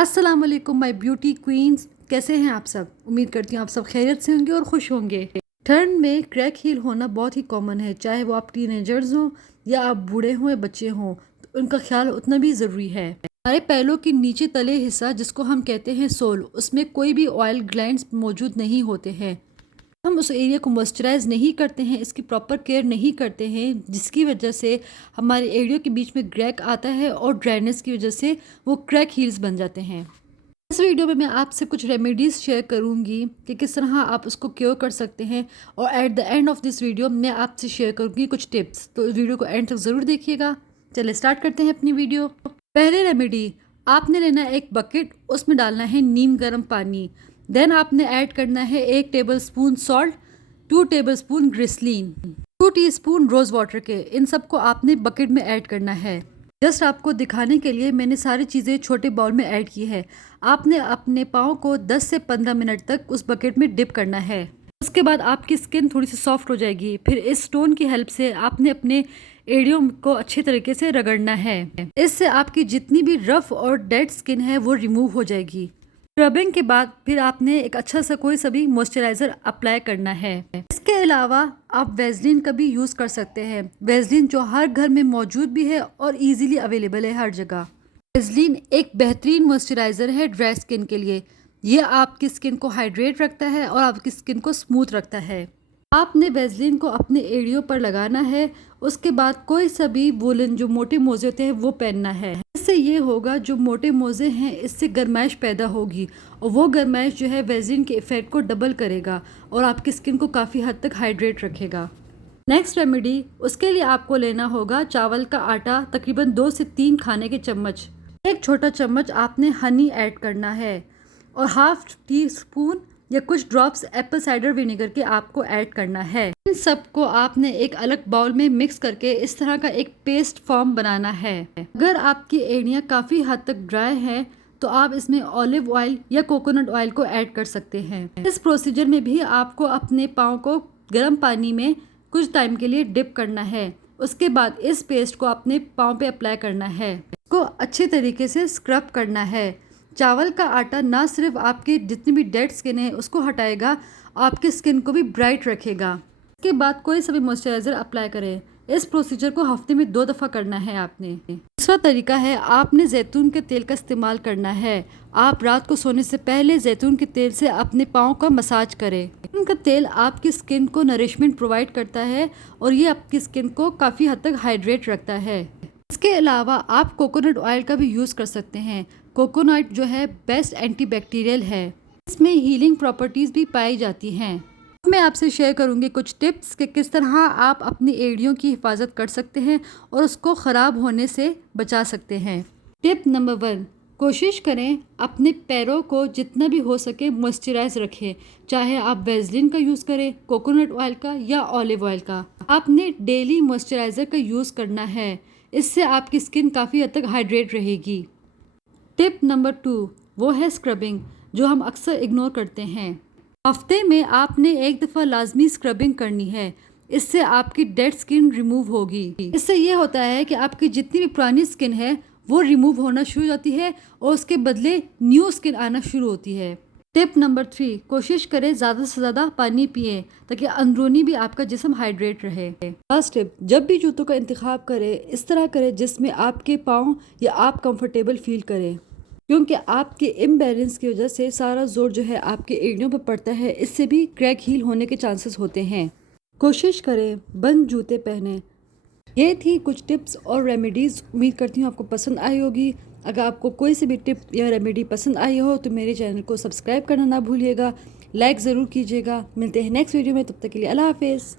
अस्सलाम वालेकुम my beauty queen's, कैसे हैं आप सब। उम्मीद करती हूँ आप सब खैरियत से होंगे और खुश होंगे। ठंड में क्रैक हील होना बहुत ही कॉमन है, चाहे वो आप टीनेजर्स हों या आप बूढ़े हों या बच्चे हों, तो उनका ख्याल उतना भी ज़रूरी है। हमारे पैरों के नीचे तले हिस्सा जिसको हम कहते हैं सोल, उसमें कोई भी ऑयल ग्लैंड्स मौजूद नहीं होते हैं। हम उस एरिया को मॉइस्चराइज नहीं करते हैं, इसकी प्रॉपर केयर नहीं करते हैं, जिसकी वजह से हमारे एरिया के बीच में क्रैक आता है और ड्राइनेस की वजह से वो क्रैक हील्स बन जाते हैं। इस वीडियो में मैं आपसे कुछ रेमेडीज़ शेयर करूंगी कि किस तरह आप उसको क्योर कर सकते हैं, और at the end of this video मैं आपसे शेयर करूंगी कुछ टिप्स। तो इस वीडियो को एंड तक ज़रूर देखिएगा। चलिए स्टार्ट करते हैं अपनी वीडियो। पहले रेमेडी, आपने लेना है एक बकेट, उसमें डालना है नीम गर्म पानी। देन आपने ऐड करना है 1 tablespoon salt, 2 tablespoon glycerin, 2 teaspoon rose water के। इन सबको आपने बकेट में ऐड करना है। जस्ट आपको दिखाने के लिए मैंने सारी चीज़ें छोटे बाउल में ऐड की है। आपने अपने पाँव को 10 से 15 मिनट तक उस बकेट में डिप करना है। उसके बाद आपकी स्किन थोड़ी सी सॉफ्ट हो जाएगी। फिर इस स्टोन की हेल्प से आपने अपने एड़ियों को अच्छे तरीके से रगड़ना है। इससे आपकी जितनी भी रफ और डेड स्किन है वो रिमूव हो जाएगी। स्क्रबिंग के बाद फिर आपने एक अच्छा सा कोई सा भी मॉइस्चराइज़र अप्लाई करना है। इसके अलावा आप वेज़लिन का भी यूज़ कर सकते हैं। वेज़लिन जो हर घर में मौजूद भी है और इजीली अवेलेबल है हर जगह। वेज़लिन एक बेहतरीन मॉइस्चराइज़र है ड्राई स्किन के लिए। ये आपकी स्किन को हाइड्रेट रखता है और आपकी स्किन को स्मूथ रखता है। आपने वेज़लिन को अपने एड़ियों पर लगाना है। उसके बाद कोई सा भी वूलन जो मोटे मोजे होते हैं वो पहनना है। इससे ये होगा, जो मोटे मोजे हैं इससे गर्माइश पैदा होगी, और वो गर्माइश जो है वेज़लिन के इफ़ेक्ट को डबल करेगा और आपकी स्किन को काफ़ी हद तक हाइड्रेट रखेगा। नेक्स्ट रेमेडी, उसके लिए आपको लेना होगा चावल का आटा, तकरीबन 2 से 3 खाने के चम्मच। एक छोटा चम्मच आपने हनी ऐड करना है, और हाफ टी स्पून या कुछ ड्रॉप्स एप्पल साइडर विनेगर के आपको ऐड करना है। इन सबको आपने एक अलग बाउल में मिक्स करके इस तरह का एक पेस्ट फॉर्म बनाना है। अगर आपकी एड़ियाँ काफ़ी हद तक ड्राई है तो आप इसमें ऑलिव ऑयल या कोकोनट ऑयल को ऐड कर सकते हैं। इस प्रोसीजर में भी आपको अपने पाँव को गर्म पानी में कुछ टाइम के लिए डिप करना है। उसके बाद इस पेस्ट को अपने पाँव पे अप्लाई करना है। इसको अच्छे तरीके से स्क्रब करना है। चावल का आटा ना सिर्फ आपकी जितनी भी डेड स्किन है उसको हटाएगा, आपकी स्किन को भी ब्राइट रखेगा। इसके बाद कोई सा भी मॉइस्चराइज़र अप्लाई करें। इस प्रोसीजर को हफ्ते में 2 दफ़ा करना है आपने। दूसरा तरीका है, आपने जैतून के तेल का इस्तेमाल करना है। आप रात को सोने से पहले जैतून के तेल से अपने पाँव का मसाज करें। जैतून का तेल आपकी स्किन को नरिशमेंट प्रोवाइड करता है और ये आपकी स्किन को काफ़ी हद तक हाइड्रेट रखता है। इसके अलावा आप कोकोनट ऑयल का भी यूज़ कर सकते हैं। कोकोनट जो है बेस्ट एंटीबैक्टीरियल है, इसमें हीलिंग प्रॉपर्टीज़ भी पाई जाती हैं। मैं आपसे शेयर करूंगी कुछ टिप्स कि किस तरह आप अपनी एड़ियों की हिफाजत कर सकते हैं और उसको ख़राब होने से बचा सकते हैं। टिप नंबर 1, कोशिश करें अपने पैरों को जितना भी हो सके मॉइस्चराइज रखें, चाहे आप वेज़लिन का यूज़ करें, कोकोनट ऑयल का या ऑलिव ऑयल का। आपने डेली मॉइस्चराइज़र का यूज़ करना है, इससे आपकी स्किन काफ़ी हद तक हाइड्रेट रहेगी। टिप नंबर 2 वो है स्क्रबिंग, जो हम अक्सर इग्नोर करते हैं। हफ्ते में आपने एक दफ़ा लाजमी स्क्रबिंग करनी है, इससे आपकी डेड स्किन रिमूव होगी। इससे ये होता है कि आपकी जितनी भी पुरानी स्किन है वो रिमूव होना शुरू हो जाती है और उसके बदले न्यू स्किन आना शुरू होती है। टिप नंबर 3, कोशिश करें ज़्यादा से ज़्यादा पानी पिए ताकि अंदरूनी भी आपका जिस्म हाइड्रेट रहे। लास्ट टिप, जब भी जूतों का इंतखाब करें इस तरह करें जिसमें आपके पाँव या आप कंफर्टेबल फील करें, क्योंकि आपके इम्बैलेंस की वजह से सारा जोर जो है आपके एड़ियों पर पड़ता है। इससे भी क्रैक हील होने के चांसेस होते हैं। कोशिश करें बंद जूते पहने। ये थी कुछ टिप्स और रेमेडीज़। उम्मीद करती हूँ आपको पसंद आई होगी। अगर आपको कोई सी भी टिप या रेमेडी पसंद आई हो तो मेरे चैनल को सब्सक्राइब करना ना भूलिएगा, लाइक ज़रूर कीजिएगा। मिलते हैं नेक्स्ट वीडियो में, तब तक के लिए अल्लाह हाफिज़।